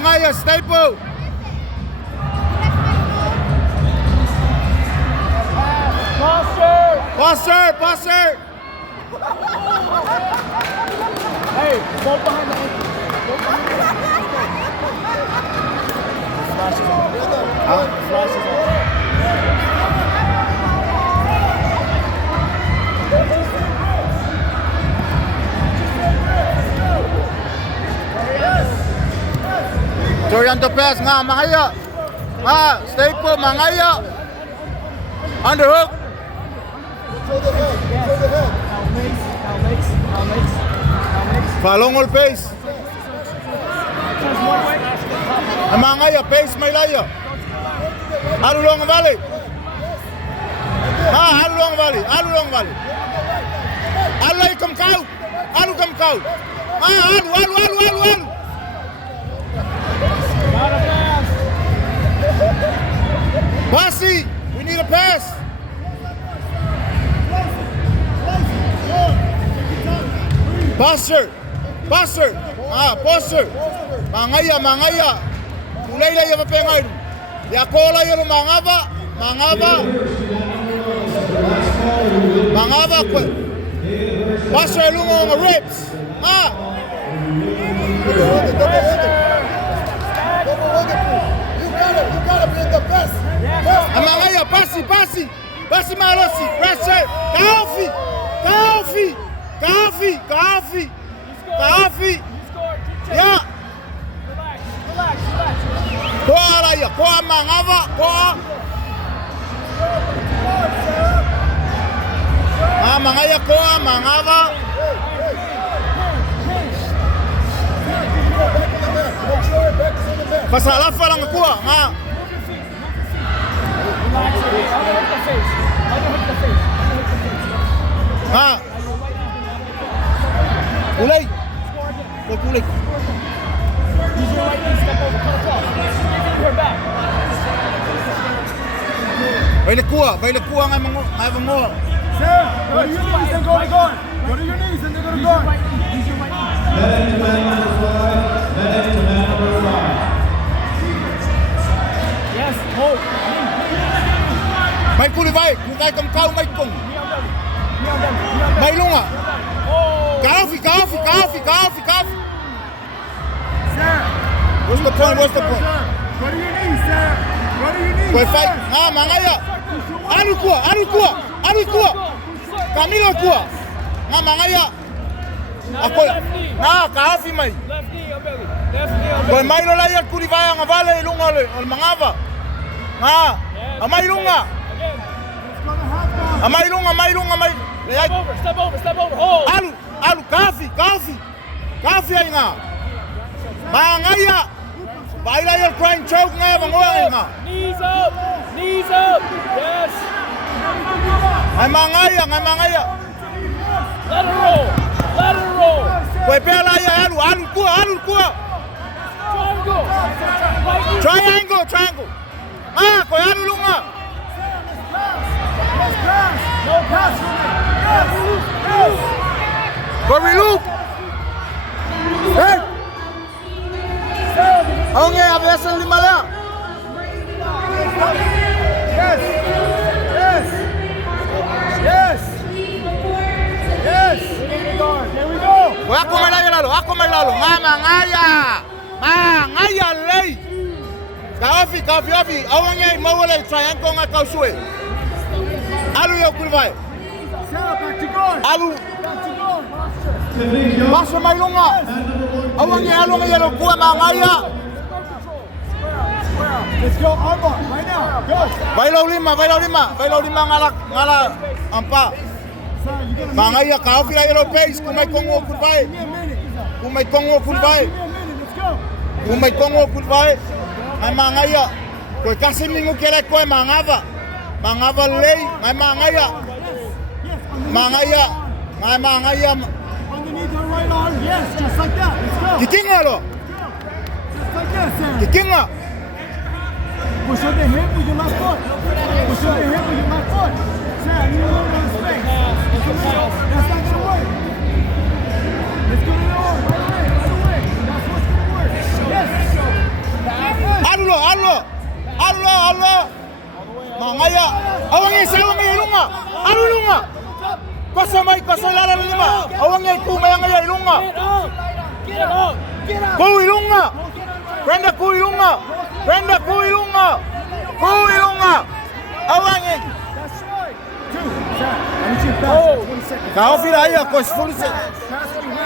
Mangaya, staple. Posture. Hey, both behind the ankle. Flashes on. Flashes on. Dorian to pass, Mangaya. Staple, Mangaya. Underhook. Show the head. Now legs. Falongol pace. Mangaya pace Mailaya. Alulong Valley. Alulong Valley. Alay come cow. Alu. Passy, we need a pass. Posture. Posture. Mangaya. Kulay na yung mapengay. Yakola yung mangaba. Posture lungo ng ribs. You gotta be the best. Mangaya, Passy Malosi. Pressure. Coffee. Yeah. Relax. Koa mangava. Mangaya koa mangava. Pasalafa lang kuha. Kulay. Use your right knee, step over, cut across. Your back. Baila kuha nga mga Sir, go to your knees and go to guard. Go to your knees and then go to guard. Use your right knee. Yes, hold. May kulibay, kung kaya kang kao may kong. Knee on belly. May lunga. Oh. Coffee. Sir. What's the point? Go to your knees, sir. Go to your knees. Go fight. Mangaya. Alu kuha. Camilo kuha. Mangaya. Ako. Coffee may. Left knee on belly. Left knee on Go belly. may lola yan kulibay ang avale lunga le mangava. Amay lunga. Again. Let's go to half guard. Step over. Hold. Alu coffee ay nga. Mangaya. Baila yung crying choke nga manguha nga. Knees up. Yes. Ay mangaya. Let her roll. Koy pela ya alu kuha. Triangle. Triangle. Koy alu lunga. No pass. Yes. Koy loop. Hey. Okay, abesan lima lang. Yes. Here we go. Ako may lalo. Mangaya lay. Coffee. Awang ngay mawala triangle nga kausue. Alu yung kulbay. Sarah, back to guard. Alu. Back to guard. Basta may lunga. Awang ngay alu ngay yellow kuha mangaya. Let's go armbar right now. Go. Bailaw lima ngala ampa. Mangaya coffee la yellow pace kung may kongo kulbay. Give me a minute. Kung may kongo kulbay. Give me a minute. Let's go. Kung may kongo kulbay. May mangaya. Koy kasi mingo kere koy mangava. Mangava lay. May mangaya. Mangaya. Underneath her right arm. Yes, just like that. Let's go. Kikinga lo. Just like that, Sam. Kikinga. Push on the hip with your left foot. Sam, you need a little bit of space. That's not gonna work. Let's go to the arm. Right away. That's what's gonna work. Yes. Alo. Mangaya. Awangi sawangi ilunga. Alulunga. Kosamai kosolala lima. Awangi kumaya ilunga. Ku ilunga. Brenda Puu ilunga. Awangi. Kau fira ya kos fulse.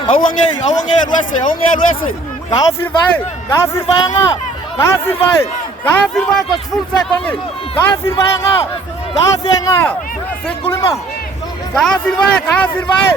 Awangi luese. Kau fir vai nga. Kau fir vai kos fulse kongi. Kau fir vai nga. Sekulima. Kau fir vai.